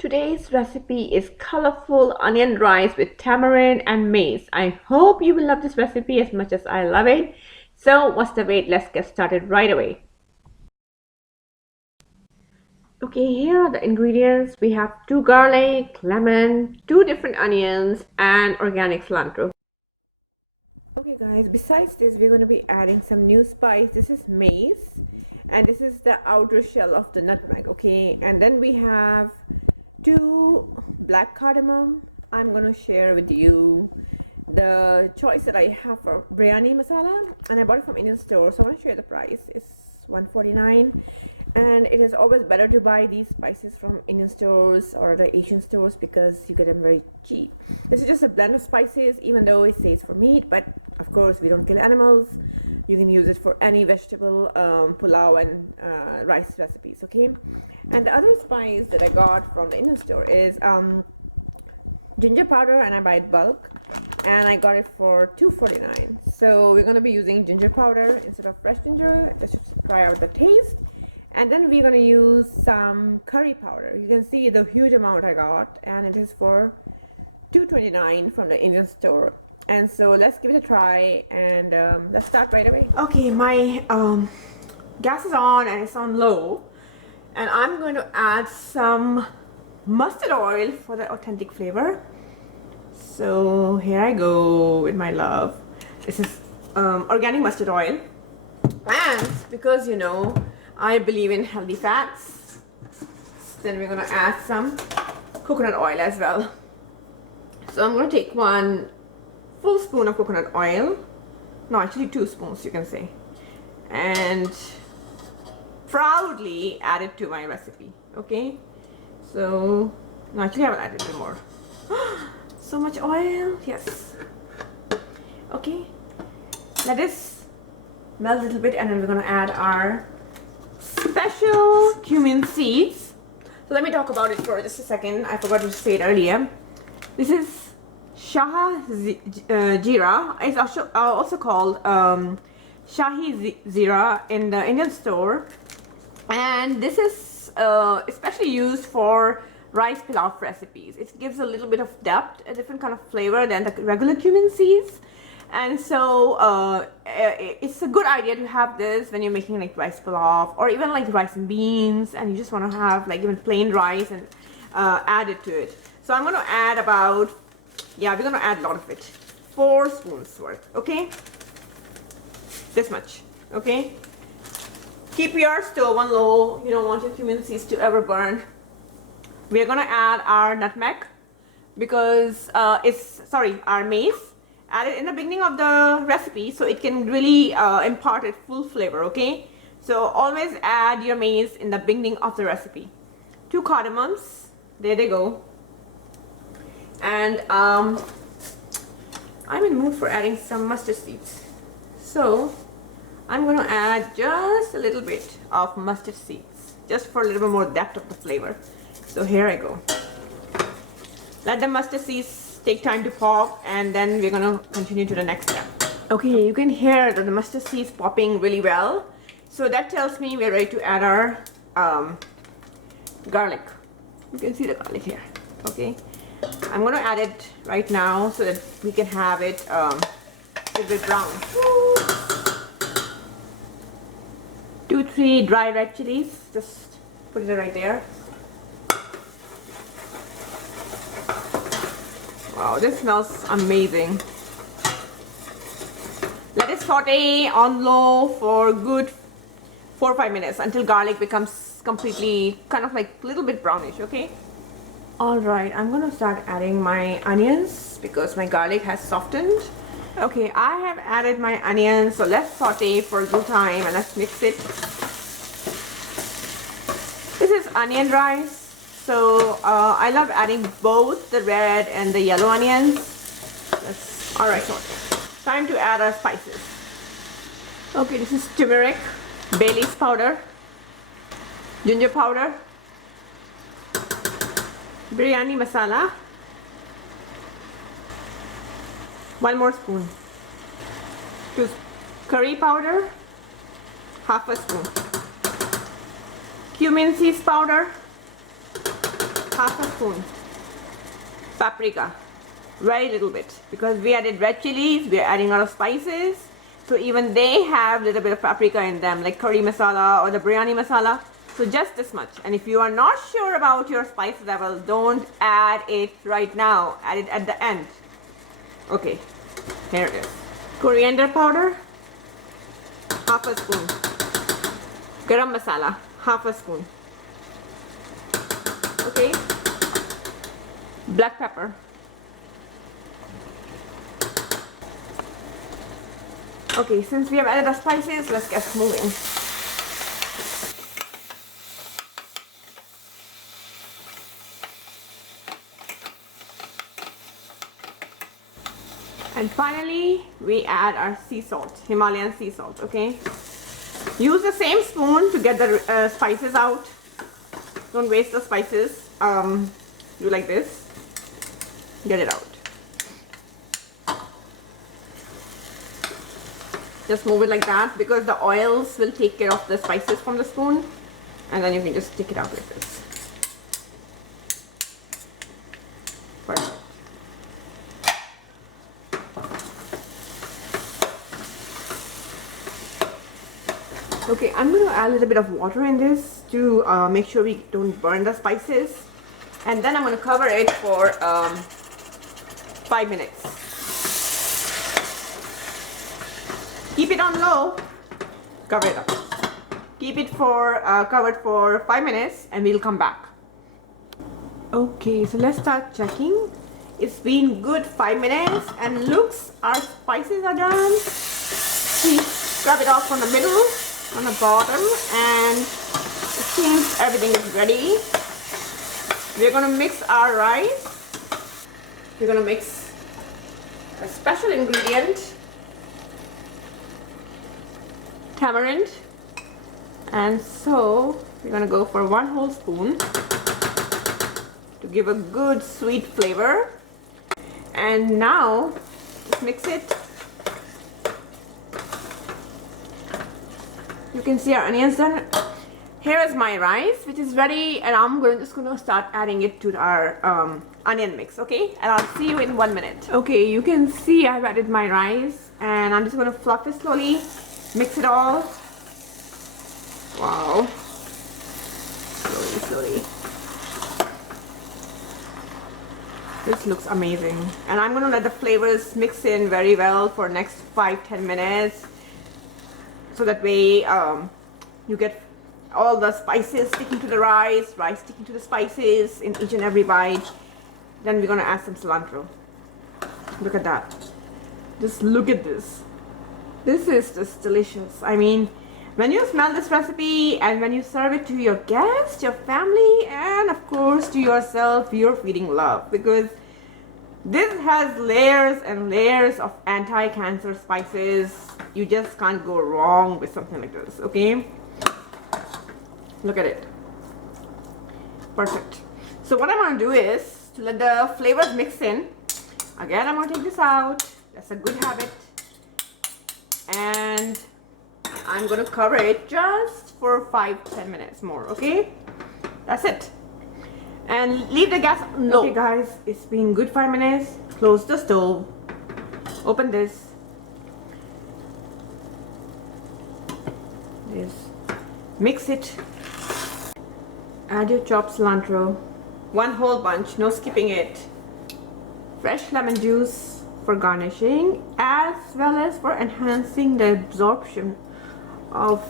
Today's recipe is colorful onion rice with tamarind and maize. I hope you will love this recipe as much as I love it. So what's the wait? Let's get started right away. Okay, here are the ingredients. We have 2 garlic, lemon, 2 different onions, and organic cilantro. Okay guys, besides this we're going to be adding some new spice. This is mace and this is the outer shell of the nutmeg. Okay, and then we have 2 black cardamom. I'm going to share with you the choice that I have for biryani masala, and I bought it from Indian store, so I want to share the price. It's $149, and it is always better to buy these spices from Indian stores or the Asian stores because you get them very cheap. This is just a blend of spices, even though it says for meat, but of course we don't kill animals. You can use it for any vegetable, pulao and rice recipes. Okay, and the other spice that I got from the Indian store is ginger powder, and I buy it bulk, and I got it for $2.49. So we're going to be using ginger powder instead of fresh ginger. Let's just try out the taste. And then we're going to use some curry powder. You can see the huge amount I got, and it is for $2.29 from the Indian store. And so let's give it a try, and let's start right away. Okay, my gas is on and it's on low, and I'm going to add some mustard oil for the authentic flavor. So here I go with my love. This is organic mustard oil, and because you know I believe in healthy fats, then we're going to add some coconut oil as well. So I'm going to take 1 full spoon of coconut oil, no, actually 2 spoons you can say, and proudly add it to my recipe. Okay, so no, actually I will add it more. So much oil, yes. Okay, let this melt a little bit, and then we're going to add our special cumin seeds. So let me talk about it for just a second. I forgot to say it earlier. This is jeera. It's also called Shahi Jeera in the Indian store, and this is especially used for rice pilaf recipes. It gives a little bit of depth, a different kind of flavor than the regular cumin seeds, and so it's a good idea to have this when you're making like rice pilaf or even like rice and beans, and you just want to have like even plain rice and add it to it. So I'm going to add about, yeah, we're going to add a lot of it, 4 spoons worth. Okay, this much. Okay, keep your stove on low. You don't want your cumin seeds to ever burn. We're going to add our nutmeg because our mace. Add it in the beginning of the recipe so it can really impart its full flavor. Okay, so always add your mace in the beginning of the recipe. 2 cardamoms, there they go. And I'm in the mood for adding some mustard seeds, so I'm going to add just a little bit of mustard seeds just for a little more depth of the flavor. So here I go. Let the mustard seeds take time to pop, and then we're going to continue to the next step. Okay, you can hear that the mustard seeds popping really well, so that tells me we're ready to add our garlic. You can see the garlic here. Okay, I'm going to add it right now so that we can have it a bit brown. 2-3 dry red chilies, just put it right there. Wow, this smells amazing. Let it saute on low for good 4 or 5 minutes until garlic becomes completely kind of like a little bit brownish. Okay, alright, I'm gonna start adding my onions because my garlic has softened. Okay, I have added my onions, so let's saute for a good time and let's mix it. This is onion rice. So I love adding both the red and the yellow onions. Alright, so time to add our spices. Okay, this is turmeric, bay leaf powder, ginger powder, biryani masala, 1 more spoon, curry powder, ½ spoon, cumin seeds powder, half a spoon. Paprika, very little bit, because we added red chilies, we are adding a lot of spices, so even they have a little bit of paprika in them, like curry masala or the biryani masala. So just this much. And if you are not sure about your spice level, don't add it right now, add it at the end. Okay, here it is. Coriander powder, half a spoon. Garam masala, half a spoon. Okay, black pepper. Okay, since we have added the spices, let's get moving. And finally, we add our sea salt, Himalayan sea salt, okay? Use the same spoon to get the spices out. Don't waste the spices. Do like this. Get it out. Just move it like that, because the oils will take care of the spices from the spoon. And then you can just take it out like this. Perfect. Okay, I'm going to add a little bit of water in this to make sure we don't burn the spices. And then I'm going to cover it for 5 minutes. Keep it on low, cover it up. Keep it for covered for 5 minutes and we'll come back. Okay, so let's start checking. It's been good 5 minutes and looks, our spices are done. Please grab it off from the middle, on the bottom, and it seems everything is ready. We're going to mix our rice. We're going to mix a special ingredient, tamarind, and so we're going to go for 1 whole spoon to give a good sweet flavor. And now just mix it. You can see our onions done. Here is my rice, which is ready, and I'm just gonna start adding it to our onion mix, okay? And I'll see you in 1 minute. Okay, you can see I've added my rice, and I'm just gonna fluff it slowly, mix it all. Wow. Slowly, slowly. This looks amazing. And I'm gonna let the flavors mix in very well for next 5-10 minutes. So that way you get all the spices sticking to the rice sticking to the spices in each and every bite. Then we're gonna add some cilantro. Look at that. Just look at this. This is just delicious. I mean, when you smell this recipe and when you serve it to your guests, your family, and of course to yourself, you're feeding love, because this has layers and layers of anti-cancer spices. You just can't go wrong with something like this, okay? Look at it. Perfect. So what I'm going to do is to let the flavors mix in. Again, I'm going to take this out. That's a good habit. And I'm going to cover it just for 5-10 minutes more, okay? That's it. And leave the gas low. Okay guys, it's been good 5 minutes. Close the stove. Open this. Mix it. Add your chopped cilantro. 1 whole bunch, no skipping it. Fresh lemon juice for garnishing, as well as for enhancing the absorption of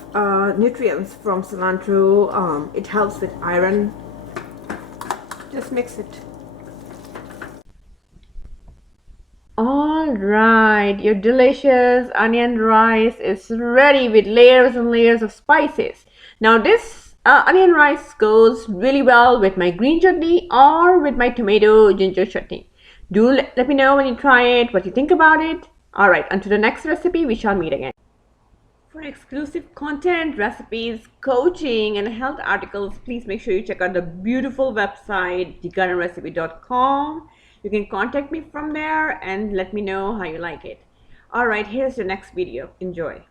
nutrients from cilantro. It helps with iron. Just mix it. Alright, your delicious onion rice is ready with layers and layers of spices. Now this onion rice goes really well with my green chutney or with my tomato ginger chutney. Do let me know when you try it, what you think about it. Alright, until the next recipe, we shall meet again. For exclusive content, recipes, coaching, and health articles, please make sure you check out the beautiful website, thegardenrecipe.com. You can contact me from there and let me know how you like it. Alright, here's the next video. Enjoy.